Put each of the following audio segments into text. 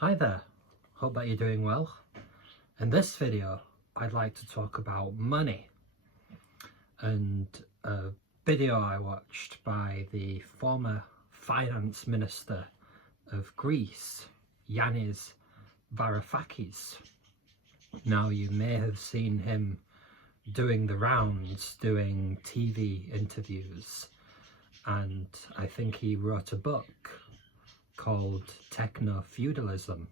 Hi there, hope that you're doing well. In this video I'd like to talk about money and a video I watched by the former finance minister of Greece, Yanis Varoufakis. Now you may have seen him doing the rounds, doing TV interviews, and I think he wrote a book called Techno-feudalism.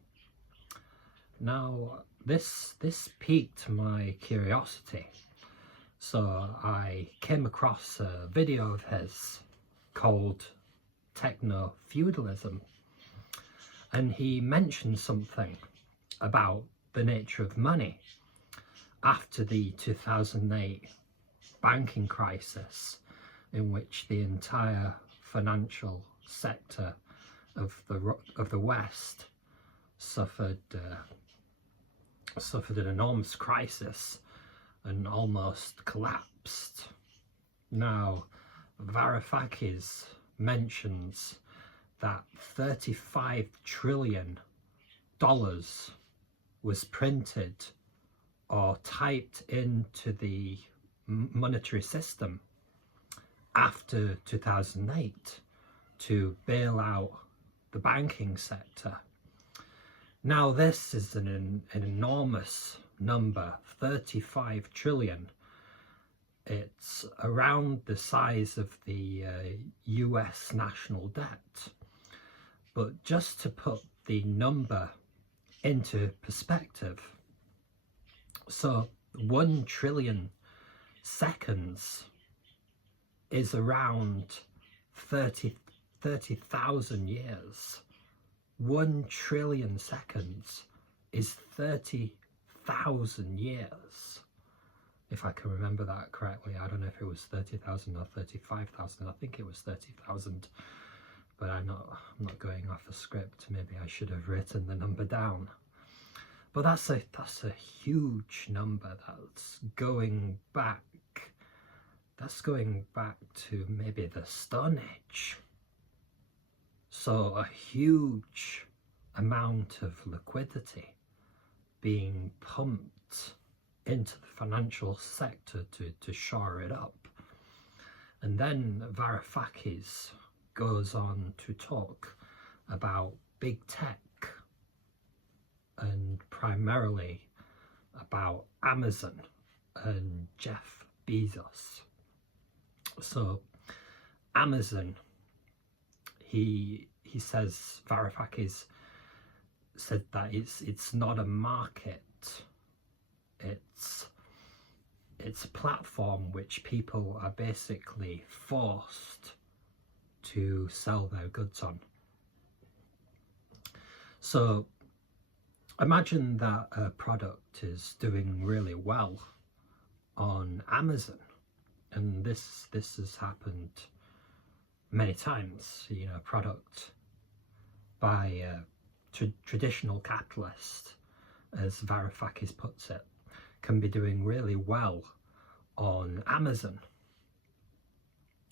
Now this piqued my curiosity, so I came across a video of his called Techno-feudalism, and he mentioned something about the nature of money after the 2008 banking crisis, in which the entire financial sector of the West suffered an enormous crisis and almost collapsed. Now, Varoufakis mentions that $35 trillion was printed or typed into the monetary system after 2008 to bail out the banking sector. Now this is an enormous number, 35 trillion. It's around the size of the US national debt. But just to put the number into perspective, so 1 trillion seconds is around 30,000 years. 1 trillion seconds is 30,000 years. If I can remember that correctly, I don't know if it was 30,000 or 35,000. I think it was 30,000, but I'm not going off the script. Maybe I should have written the number down. But that's a huge number. That's going back to maybe the Stone Age. So a huge amount of liquidity being pumped into the financial sector to shore it up. And then Varoufakis goes on to talk about big tech and primarily about Amazon and Jeff Bezos. So Amazon, he says, Varoufakis said that it's not a market, it's a platform which people are basically forced to sell their goods on. So imagine that a product is doing really well on Amazon, and this has happened many times. You know, a product by a traditional capitalist, as Varoufakis puts it, can be doing really well on Amazon.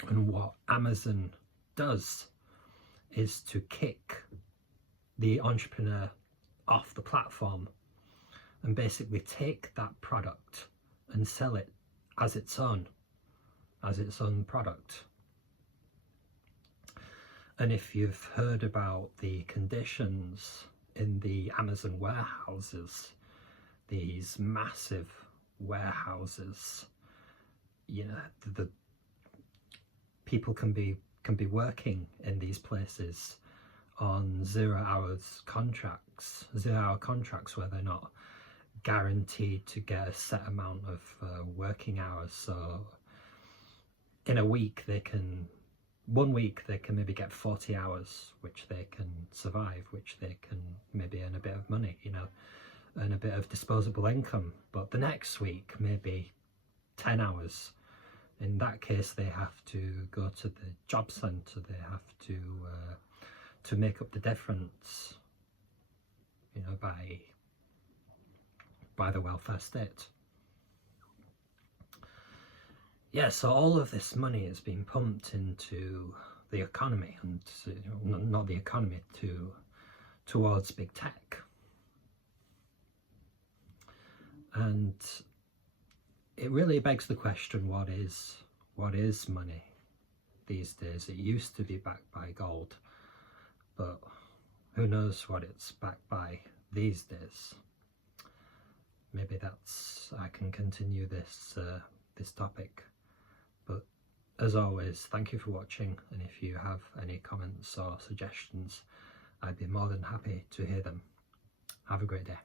And what Amazon does is to kick the entrepreneur off the platform and basically take that product and sell it as its own product. And if you've heard about the conditions in the Amazon warehouses, these massive warehouses, you know, the people can be working in these places on 0 hour contracts where they're not guaranteed to get a set amount of working hours. So in a week one week they can maybe get 40 hours, which they can survive, which they can maybe earn a bit of money, you know, earn a bit of disposable income. But the next week, maybe 10 hours. In that case, they have to go to the job centre, they have to make up the difference, you know, by the welfare state. Yeah, so all of this money is being pumped into the economy, and not the economy, to towards big tech. And it really begs the question, what is money these days? It used to be backed by gold, but who knows what it's backed by these days. Maybe I can continue this this topic. But as always, thank you for watching, and if you have any comments or suggestions, I'd be more than happy to hear them. Have a great day.